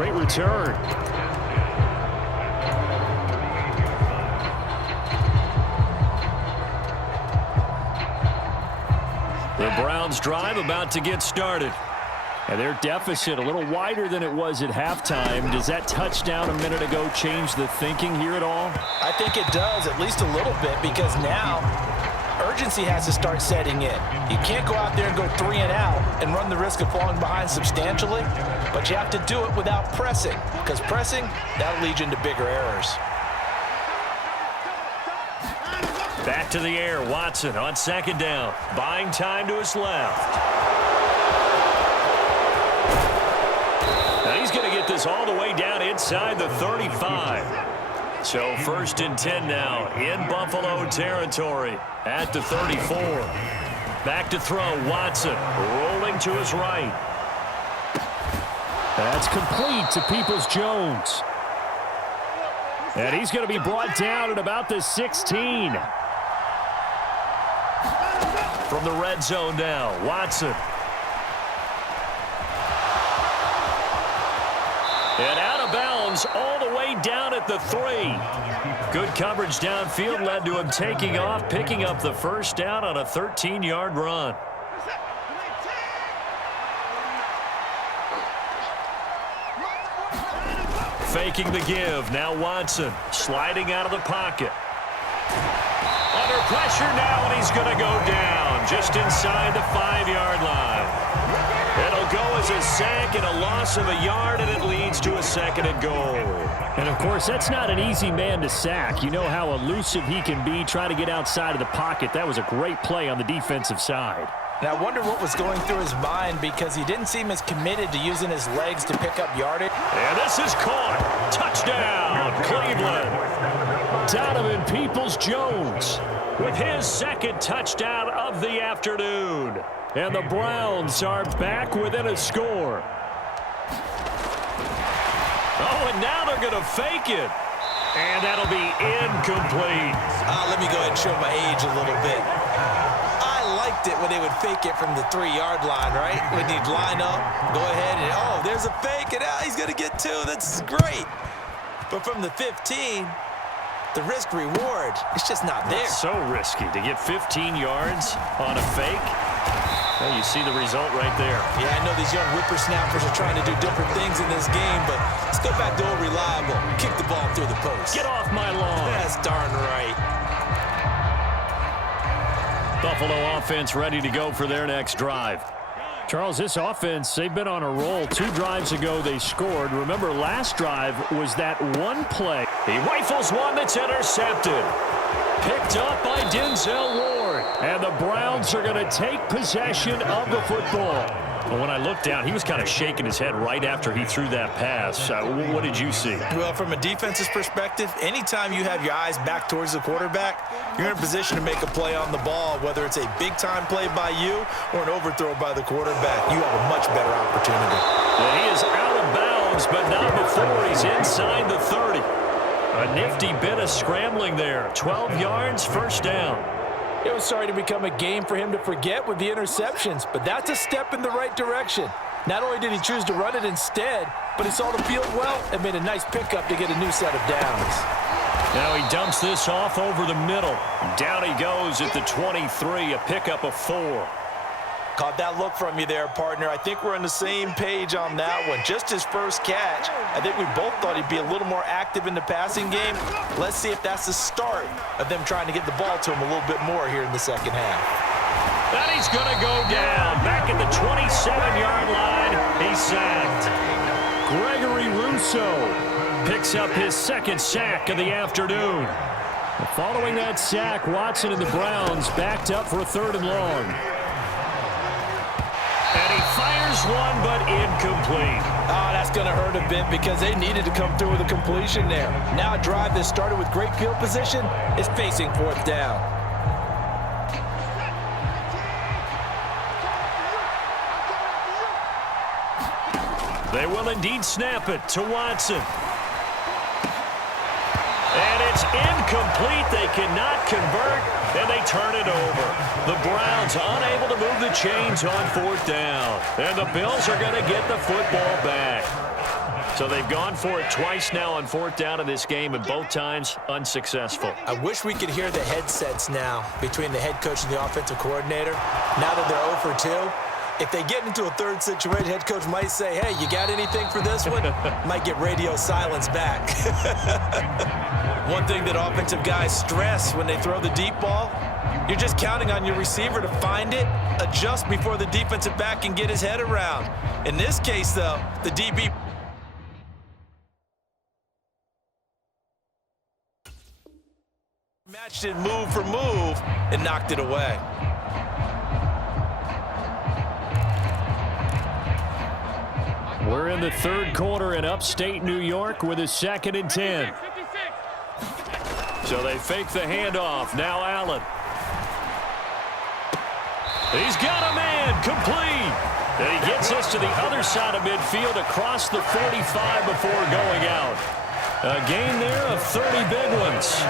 Great return. The Browns drive about to get started. And their deficit a little wider than it was at halftime. Does that touchdown a minute ago change the thinking here at all? I think it does, at least a little bit, because now urgency has to start setting in. You can't go out there and go 3 and out and run the risk of falling behind substantially, but you have to do it without pressing, because pressing, that'll lead you into bigger errors. Back to the air, Watson on second down, buying time to his left. Now he's going to get this all the way down inside the 35. So 1st and 10 now in Buffalo territory at the 34. Back to throw, Watson rolling to his right. That's complete to Peoples-Jones. And he's going to be brought down at about the 16. From the red zone now, Watson. And out of bounds all the way down at the 3. Good coverage downfield led to him taking off, picking up the first down on a 13-yard run. Faking the give. Now Watson sliding out of the pocket. Under pressure now, and he's going to go down just inside the 5-yard line. It'll go as a sack and a loss of a yard, and it leads to a 2nd and goal. And, of course, that's not an easy man to sack. You know how elusive he can be, trying to get outside of the pocket. That was a great play on the defensive side. And I wonder what was going through his mind, because he didn't seem as committed to using his legs to pick up yardage. And this is caught. Touchdown, Cleveland. Donovan Peoples-Jones with his 2nd touchdown of the afternoon. And the Browns are back within a score. Oh, and now they're going to fake it. And that'll be incomplete. Let me go ahead and show my age a little bit. I liked it when they would fake it from the 3-yard line, right? When you'd line up, go ahead and, oh, there's a fake, and he's going to get 2. That's great. But from the 15, the risk-reward, it's just not there. It's so risky to get 15 yards on a fake. Well, you see the result right there. Yeah, I know these young whippersnappers are trying to do different things in this game, but let's go back to old reliable. Kick the ball through the post. Get off my lawn. That's darn right. Buffalo offense ready to go for their next drive. Charles, this offense, they've been on a roll. 2 drives ago they scored. Remember, last drive was that one play. He rifles one that's intercepted. Picked up by Denzel Ward. And the Browns are going to take possession of the football. But when I looked down, he was kind of shaking his head right after he threw that pass. What did you see? Well, from a defense's perspective, anytime you have your eyes back towards the quarterback, you're in a position to make a play on the ball, whether it's a big-time play by you or an overthrow by the quarterback. You have a much better opportunity. And he is out of bounds, but not before he's inside the 30. A nifty bit of scrambling there. 12 yards, first down. It was starting to become a game for him to forget with the interceptions, but that's a step in the right direction. Not only did he choose to run it instead, but he saw the field well and made a nice pickup to get a new set of downs. Now he dumps this off over the middle. Down he goes at the 23, a pickup of 4. Caught that look from you there, partner. I think we're on the same page on that one. Just his first catch. I think we both thought he'd be a little more active in the passing game. Let's see if that's the start of them trying to get the ball to him a little bit more here in the second half. And he's going to go down. Back at the 27-yard line. He's sacked. Gregory Rousseau picks up his 2nd sack of the afternoon. Following that sack, Watson and the Browns backed up for a 3rd and long. And he fires one, but incomplete. That's going to hurt a bit because they needed to come through with a completion there. Now a drive that started with great field position is facing 4th down. They will indeed snap it to Watson. And it's incomplete. They cannot convert, and they turn it over. The Browns unable to move the chains on 4th down. And the Bills are going to get the football back. So they've gone for it twice now on 4th down in this game, and both times unsuccessful. I wish we could hear the headsets now between the head coach and the offensive coordinator. Now that they're 0 for 2, if they get into a third situation, head coach might say, hey, you got anything for this one? Might get radio silence back. One thing that offensive guys stress when they throw the deep ball, you're just counting on your receiver to find it, adjust before the defensive back can get his head around. In this case, though, the DB matched it move for move and knocked it away. We're in the 3rd quarter in upstate New York with a 2nd and 10. So they fake the handoff. Now Allen. He's got a man complete. And he gets us to the other side of midfield across the 45 before going out. A gain there of 30 big ones.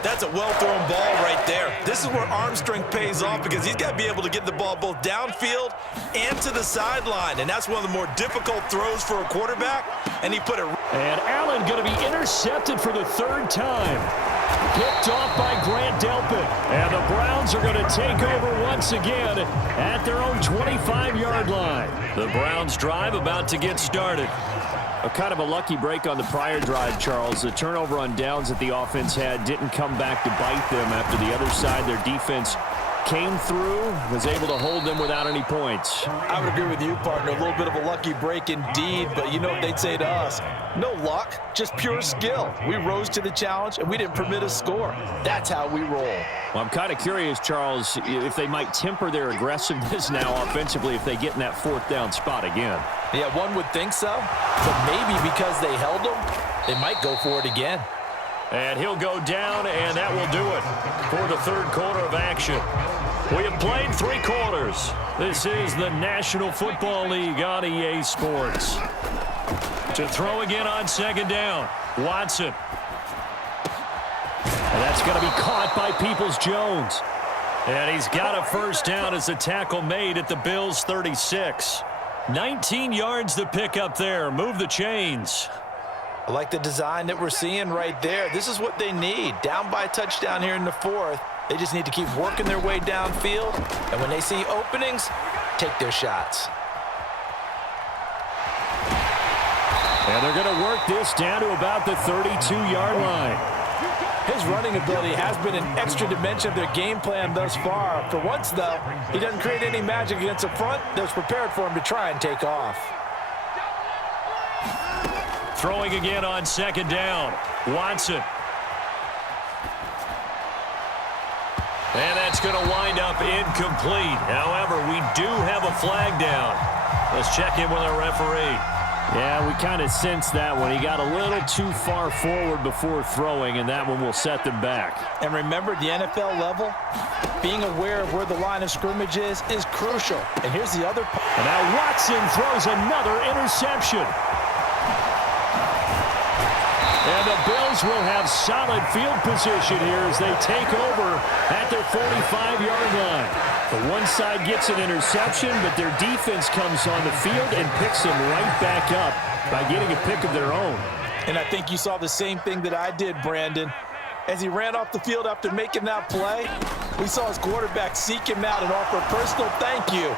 That's a well-thrown ball right there. This is where arm strength pays off because he's got to be able to get the ball both downfield and to the sideline. And that's one of the more difficult throws for a quarterback. And he put it. And Allen going to be intercepted for the 3rd time. Picked off by Grant Delpit. And the Browns are going to take over once again at their own 25-yard line. The Browns drive about to get started. A kind of a lucky break on the prior drive, Charles. The turnover on downs that the offense had didn't come back to bite them after the other side. Their defense came through, was able to hold them without any points. I would agree with you, partner. A little bit of a lucky break indeed, but you know what they'd say to us? No luck, just pure skill. We rose to the challenge, and we didn't permit a score. That's how we roll. Well, I'm kind of curious, Charles, if they might temper their aggressiveness now offensively if they get in that 4th down spot again. Yeah, one would think so, but maybe because they held them, they might go for it again. And he'll go down, and that will do it for the 3rd quarter of action. We have played 3 quarters. This is the National Football League on EA Sports. To throw again on 2nd down, Watson. And that's going to be caught by Peoples-Jones. And he's got a 1st down as the tackle made at the Bills' 36. 19 yards to pick up there. Move the chains. I like the design that we're seeing right there. This is what they need. Down by a touchdown here in the 4th. They just need to keep working their way downfield. And when they see openings, take their shots. And they're going to work this down to about the 32-yard line. His running ability has been an extra dimension of their game plan thus far. For once, though, he doesn't create any magic against the front that's prepared for him to try and take off. Throwing again on 2nd down, Watson. And that's going to wind up incomplete. However, we do have a flag down. Let's check in with our referee. Yeah, we kind of sensed that one. He got a little too far forward before throwing, and that one will set them back. And remember, the NFL level, being aware of where the line of scrimmage is crucial. And here's the other part. And now Watson throws another interception. And the Bills will have solid field position here as they take over at their 45-yard line. The one side gets an interception, but their defense comes on the field and picks them right back up by getting a pick of their own. And I think you saw the same thing that I did, Brandon. As he ran off the field after making that play, we saw his quarterback seek him out and offer a personal thank you.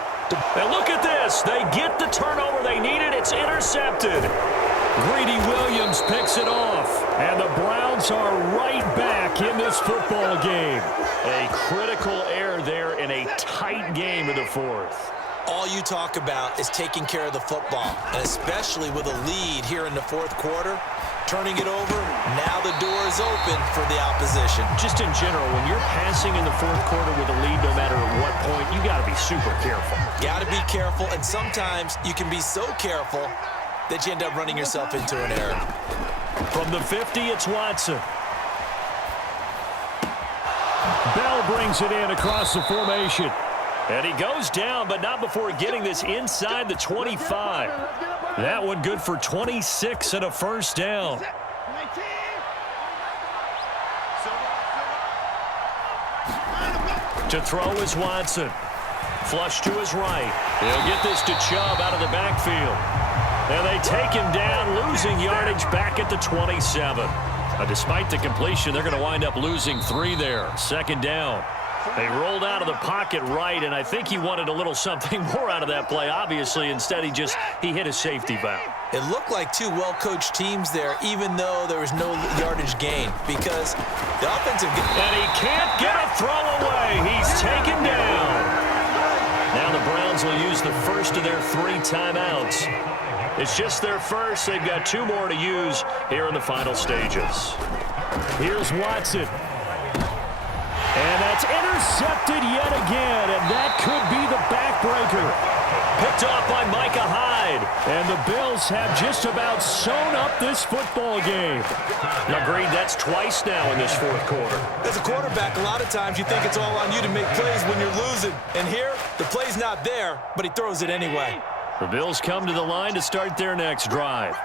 And look at this. They get the turnover they needed. It's intercepted. Greedy Williams picks it off. And the Browns are right back in this football game. A critical error there in a tight game in the 4th. All you talk about is taking care of the football, and especially with a lead here in the 4th quarter. Turning it over, now the door is open for the opposition. Just in general, when you're passing in the 4th quarter with a lead, no matter at what point, you got to be super careful. Got to be careful, and sometimes you can be so careful that you end up running yourself into an error. From the 50, it's Watson. Bell brings it in across the formation. And he goes down, but not before getting this inside the 25. That one good for 26 and a 1st down. To throw is Watson. Flush to his right. He'll get this to Chubb out of the backfield. And they take him down, lose losing yardage back at the 27. Despite the completion, they're going to wind up losing 3 there. Second down. They rolled out of the pocket right, and I think he wanted a little something more out of that play. Obviously, instead, he hit a safety valve. It looked like 2 well-coached teams there, even though there was no yardage gain, because the offensive... And he can't get a throw away. He's taken down. Now the Browns will use the first of their 3 timeouts. It's just their first. They've got 2 more to use here in the final stages. Here's Watson. And that's intercepted yet again, and that could be the backbreaker. Picked off by Micah Hyde. And the Bills have just about sewn up this football game. Agreed, that's twice now in this fourth quarter. As a quarterback, a lot of times you think it's all on you to make plays when you're losing. And here, the play's not there, but he throws it anyway. The Bills come to the line to start their next drive.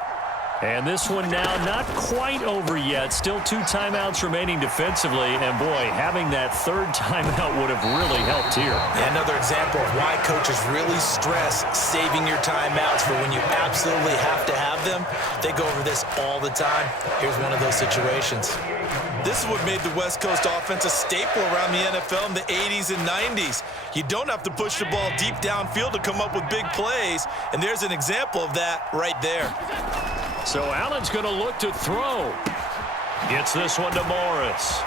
And this one now not quite over yet. Still 2 timeouts remaining defensively. And, boy, having that 3rd timeout would have really helped here. Yeah, another example of why coaches really stress saving your timeouts for when you absolutely have to have them. They go over this all the time. Here's one of those situations. This is what made the West Coast offense a staple around the NFL in the 80s and 90s. You don't have to push the ball deep downfield to come up with big plays. And there's an example of that right there. So Allen's going to look to throw. Gets this one to Morris.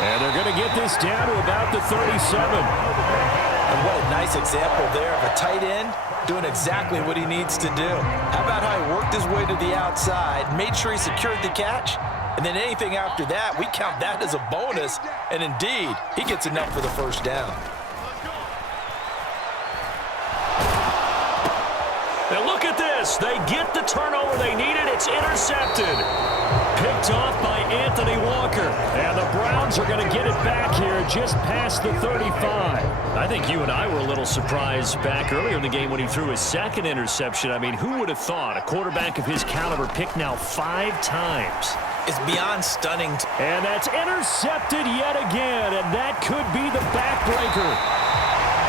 And they're going to get this down to about the 37. And what a nice example there of a tight end doing exactly what he needs to do. How about how he worked his way to the outside, made sure he secured the catch, and then anything after that, we count that as a bonus. And indeed, he gets enough for the first down. Now look at this. They get the turnover they needed. It's intercepted. Picked off by Anthony Walker. And the Browns are going to get it back here just past the 35. I think you and I were a little surprised back earlier in the game when he threw his 2nd interception. I mean, who would have thought a quarterback of his caliber picked now 5 times? It's beyond stunning. And that's intercepted yet again. And that could be the backbreaker.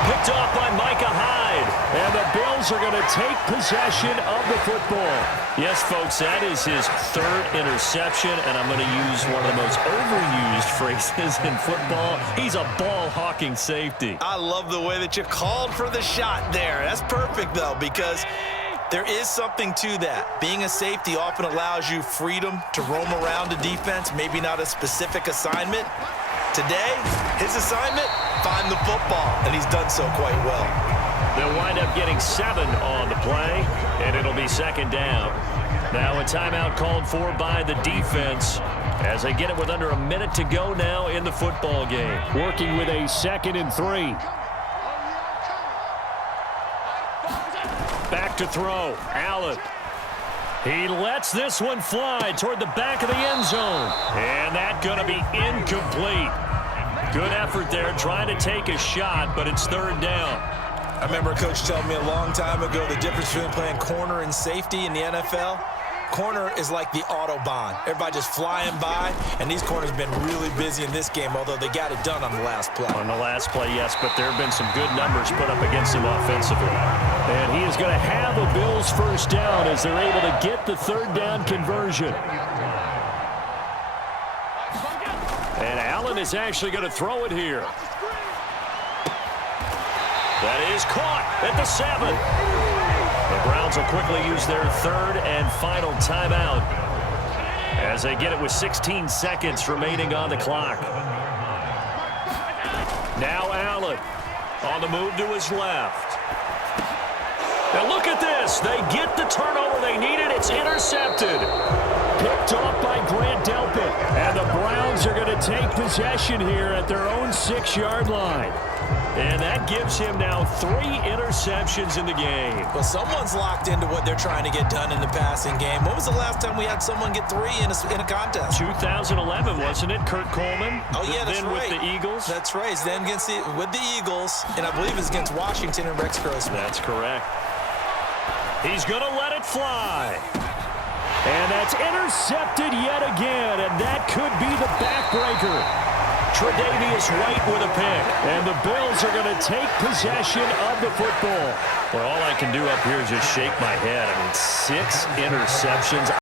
Picked off by Micah Hyde. And the Bills are going to take possession of the football. Yes, folks, that is his 3rd interception, and I'm going to use one of the most overused phrases in football. He's a ball-hawking safety. I love the way that you called for the shot there. That's perfect, though, because there is something to that. Being a safety often allows you freedom to roam around a defense, maybe not a specific assignment. Today, his assignment, find the football, and he's done so quite well. They'll wind up getting 7 on the play, and it'll be 2nd down. Now a timeout called for by the defense as they get it with under a minute to go now in the football game. Working with a 2nd and 3. Back to throw. Allen. He lets this one fly toward the back of the end zone. And that's going to be incomplete. Good effort there trying to take a shot, but it's 3rd down. I remember a coach telling me a long time ago the difference between playing corner and safety in the NFL. Corner is like the Autobahn. Everybody just flying by, and these corners have been really busy in this game, although they got it done on the last play. On the last play, yes, but there have been some good numbers put up against him offensively. And he is going to have a Bills first down as they're able to get the 3rd down conversion. And Allen is actually going to throw it here. That is caught at the 7. The Browns will quickly use their 3rd and final timeout as they get it with 16 seconds remaining on the clock. Now Allen on the move to his left. Now look at this. They get the turnover they needed. It's intercepted. Picked off by Grant Delpit. And the Browns are going to take possession here at their own 6-yard line. And that gives him now 3 interceptions in the game. Well, someone's locked into what they're trying to get done in the passing game. When was the last time we had someone get 3 in a contest? 2011, wasn't it? Kurt Coleman. Oh, yeah, that's then right. With the Eagles. That's right. Then with the Eagles, and I believe it's against Washington and Rex Grossman. That's correct. He's going to let it fly. And that's intercepted yet again, and that could be the backbreaker. Tre'Davious White with a pick. And the Bills are going to take possession of the football. Well, all I can do up here is just shake my head. I mean, 6 interceptions.